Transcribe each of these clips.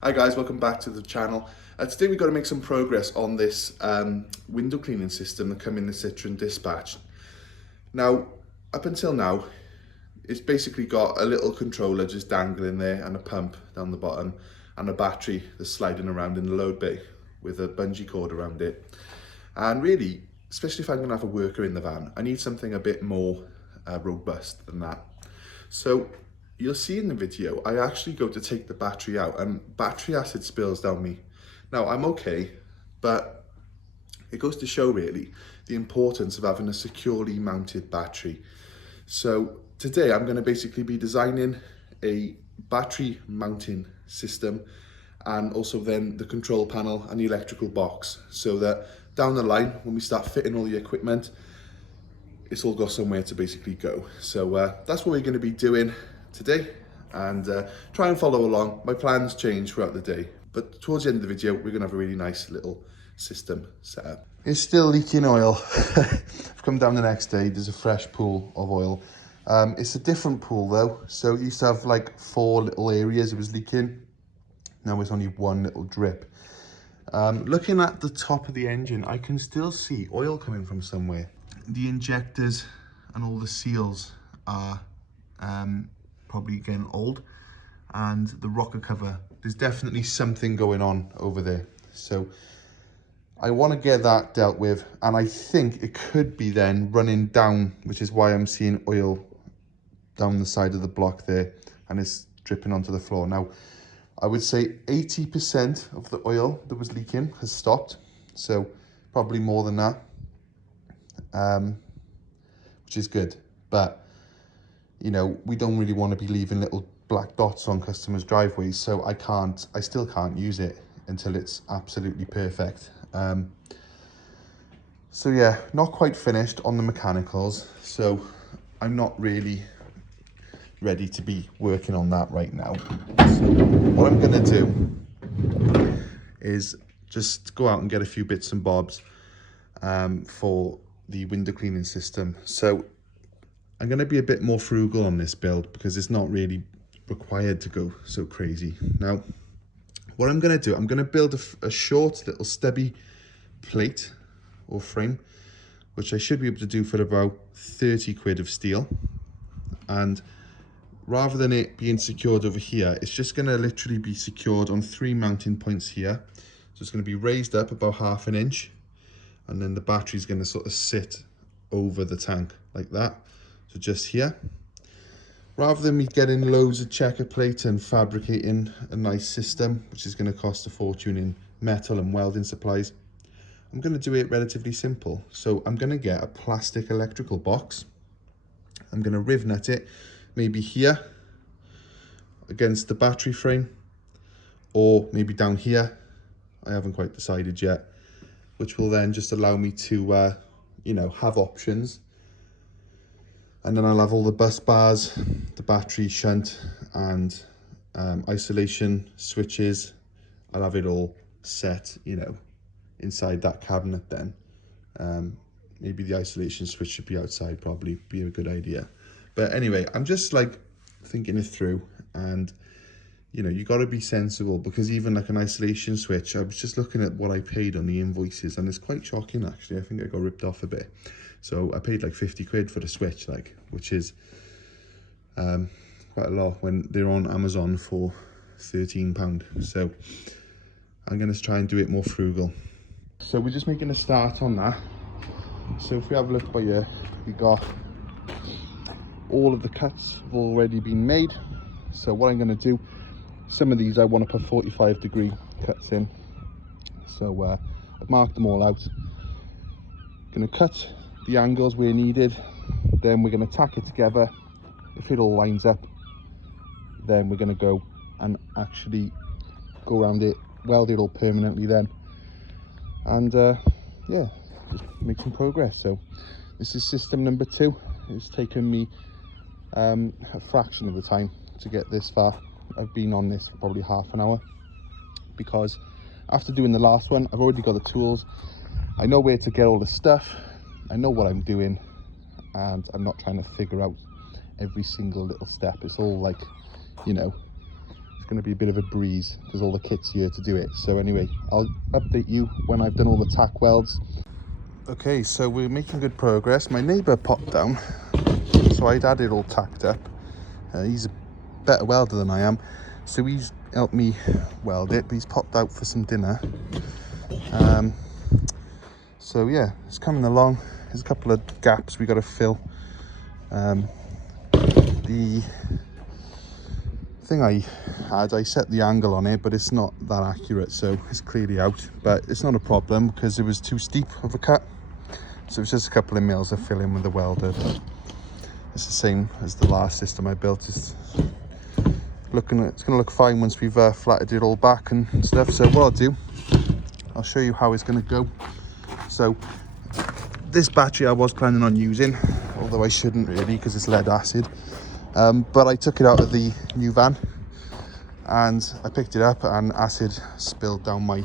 Hi guys, welcome back to the channel. Today we've got to make some progress on this window cleaning system that come in the Citroen Dispatch. Now, up until now, it's basically got a little controller just dangling there and a pump down the bottom and a battery that's sliding around in the load bay with a bungee cord around it. And really, especially if I'm going to have a worker in the van, I need something a bit more robust than that. So you'll see in the video, I actually go to take the battery out and battery acid spills down me. Now I'm okay, but it goes to show really the importance of having a securely mounted battery. So today I'm going to basically be designing a battery mounting system and also then the control panel and the electrical box, so that down the line when we start fitting all the equipment, it's all got somewhere to basically go. So that's what we're going to be doing today, and try and follow along. My plans change throughout the day, but towards the end of the video we're gonna have a really nice little system set up. It's still leaking oil. I've come down the next day, there's a fresh pool of oil. It's a different pool though, so it used to have like 4 little areas it was leaking. Now it's only 1 little drip. Looking at the top of the engine, I can still see oil coming from somewhere. The injectors and all the seals are probably getting old, and the rocker cover, there's definitely something going on over there. So I want to get that dealt with, and I think it could be then running down, which is why I'm seeing oil down the side of the block there and it's dripping onto the floor. Now I would say 80% of the oil that was leaking has stopped, so probably more than that, which is good. But you know, we don't really want to be leaving little black dots on customers' driveways, so I still can't use it until it's absolutely perfect. So yeah, not quite finished on the mechanicals, so I'm not really ready to be working on that right now. So what I'm gonna do is just go out and get a few bits and bobs for the window cleaning system. So I'm going to be a bit more frugal on this build because it's not really required to go so crazy. Now, what I'm going to do, I'm going to build a short little stubby plate or frame, which I should be able to do for about 30 quid of steel. And rather than it being secured over here, it's just going to literally be secured on 3 mounting points here. So it's going to be raised up about 1/2 inch, and then the battery is going to sort of sit over the tank like that. So just here, rather than me getting loads of checker plate and fabricating a nice system, which is going to cost a fortune in metal and welding supplies, I'm going to do it relatively simple. So I'm going to get a plastic electrical box. I'm going to riv nut it, maybe here against the battery frame, or maybe down here. I haven't quite decided yet, which will then just allow me to, you know, have options. And then I'll have all the bus bars, the battery shunt and isolation switches. I'll have it all set, you know, inside that cabinet then. Maybe the isolation switch should be outside, probably be a good idea. But anyway, I'm just like thinking it through, and you know, you got to be sensible, because even like an isolation switch, I was just looking at what I paid on the invoices and it's quite shocking actually. I think I got ripped off a bit. So I paid like 50 quid for the switch, like, which is quite a lot when they're on Amazon for £13. So I'm going to try and do it more frugal. So we're just making a start on that. So if we have a look by here, we got all of the cuts have already been made. So what I'm going to do, some of these I want to put 45-degree cuts in. So I've marked them all out. Going to cut the angles where needed, then we're going to tack it together. If it all lines up, then we're going to go and actually go around it, weld it all permanently then, and yeah, just make some progress. So this is system number 2. It's taken me a fraction of the time to get this far. I've been on this for probably half an hour, because after doing the last one, I've already got the tools. I know where to get all the stuff. I know what I'm doing, and I'm not trying to figure out every single little step. It's all like, you know, going to be a bit of a breeze because all the kit's here to do it. So anyway, I'll update you when I've done all the tack welds. Okay, so we're making good progress. My neighbour popped down, so I'd had it all tacked up. He's a better welder than I am, so he's helped me weld it, but he's popped out for some dinner. So yeah, it's coming along. There's a couple of gaps we got to fill. The thing I set the angle on it, but it's not that accurate, so it's clearly out. But it's not a problem because it was too steep of a cut, so it's just a couple of mils of fill in with the welder. It's the same as the last system I built. It's going to look fine once we've flattened it all back and stuff. So what I'll do, I'll show you how it's going to go. So this battery I was planning on using, although I shouldn't really because it's lead acid. But I took it out of the new van and I picked it up and acid spilled down my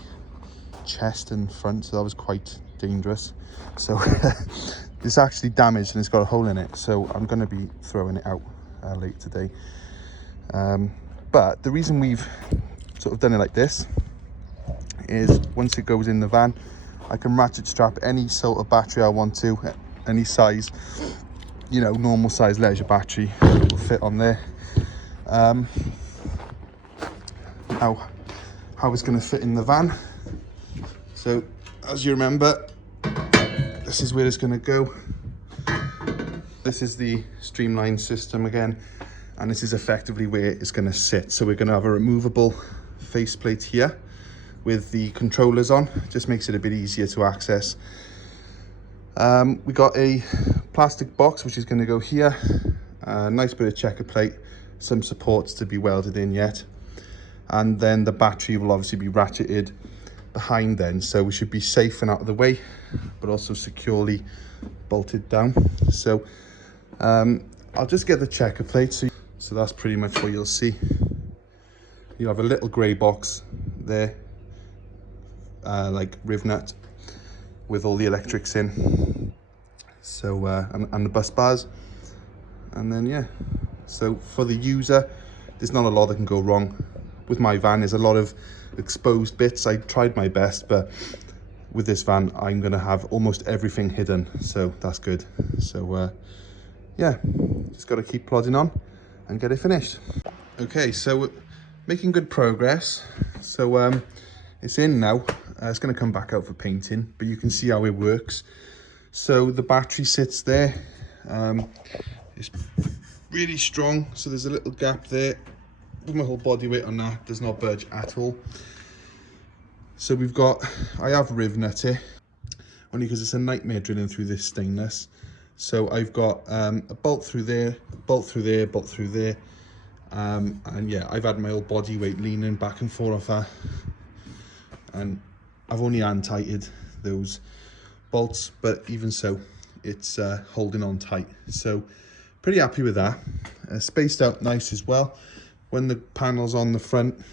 chest and front, so that was quite dangerous. So it's actually damaged and it's got a hole in it, so I'm going to be throwing it out later today. But the reason we've sort of done it like this is once it goes in the van, I can ratchet strap any sort of battery I want to, any size, you know, normal size leisure battery will fit on there. Now, how it's going to fit in the van. So, as you remember, this is where it's going to go. This is the streamline system again, and this is effectively where it's going to sit. So we're going to have a removable faceplate here with the controllers on. It just makes it a bit easier to access. We got a plastic box which is going to go here, a nice bit of checker plate, some supports to be welded in yet, and then the battery will obviously be ratcheted behind then, so we should be safe and out of the way but also securely bolted down. So I'll just get the checker plate, so that's pretty much what you'll see. You have a little grey box there, like riv nut with all the electrics in, so and the bus bars, and then yeah, so for the user there's not a lot that can go wrong. With my van there's a lot of exposed bits. I tried my best, but with this van I'm gonna have almost everything hidden, so that's good. So yeah, just got to keep plodding on and get it finished. Okay, so we're making good progress. So it's in now. It's going to come back out for painting, but you can see how it works. So the battery sits there. It's really strong, so there's a little gap there. Put my whole body weight on that, does not budge at all. So I have riv nut here, only because it's a nightmare drilling through this stainless. So I've got a bolt through there, a bolt through there, bolt through there. And yeah, I've had my whole body weight leaning back and forth off that. And I've only hand tighted those bolts, but even so, it's holding on tight. So pretty happy with that. Spaced out nice as well. When the panel's on the front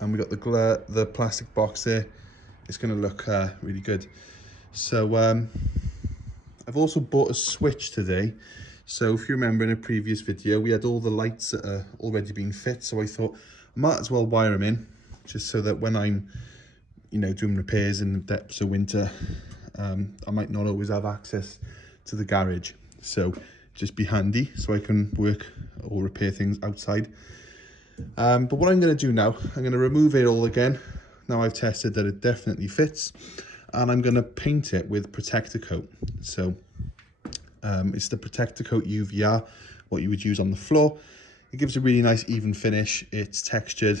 and we got the plastic box there, it's going to look really good. So I've also bought a switch today. So if you remember in a previous video, we had all the lights that are already being fit. So I thought I might as well wire them in, just so that when I'm, you know, doing repairs in the depths of winter, I might not always have access to the garage. So just be handy so I can work or repair things outside. But what I'm going to do now, I'm going to remove it all again. Now I've tested that it definitely fits, and I'm going to paint it with protector coat. So it's the protector coat UVR, what you would use on the floor. It gives a really nice even finish. It's textured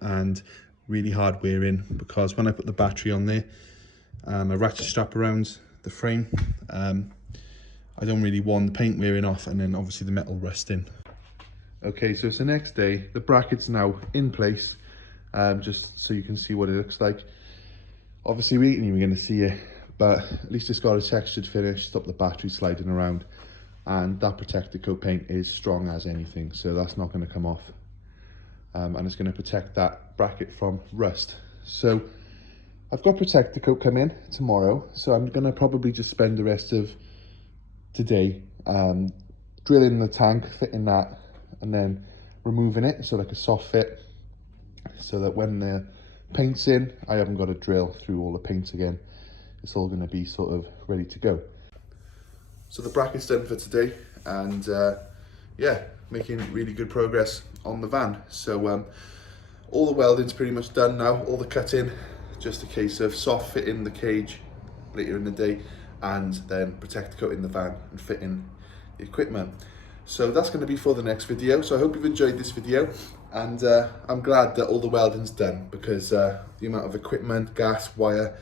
and really hard wearing, because when I put the battery on there and a ratchet strap around the frame, I don't really want the paint wearing off and then obviously the metal rusting. Okay, so it's the next day. The bracket's now in place, just so you can see what it looks like. Obviously we ain't even going to see it, but at least it's got a textured finish, stop the battery sliding around, and that protector coat paint is strong as anything, so that's not going to come off. And it's going to protect that bracket from rust. So I've got protector coat coming tomorrow, so I'm going to probably just spend the rest of today drilling the tank, fitting that, and then removing it, so like a soft fit, so that when the paint's in, I haven't got to drill through all the paint again. It's all going to be sort of ready to go. So the bracket's done for today, and yeah, making really good progress on the van. So all the welding's pretty much done now, all the cutting, just a case of soft fitting the cage later in the day, and then protect coating the van and fitting the equipment. So that's going to be for the next video. So I hope you've enjoyed this video, and I'm glad that all the welding's done, because the amount of equipment, gas, wire,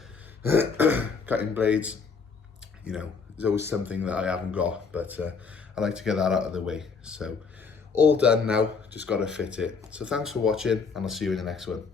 cutting blades, you know, there's always something that I haven't got, but I like to get that out of the way. So all done now, just got to fit it. So thanks for watching, and I'll see you in the next one.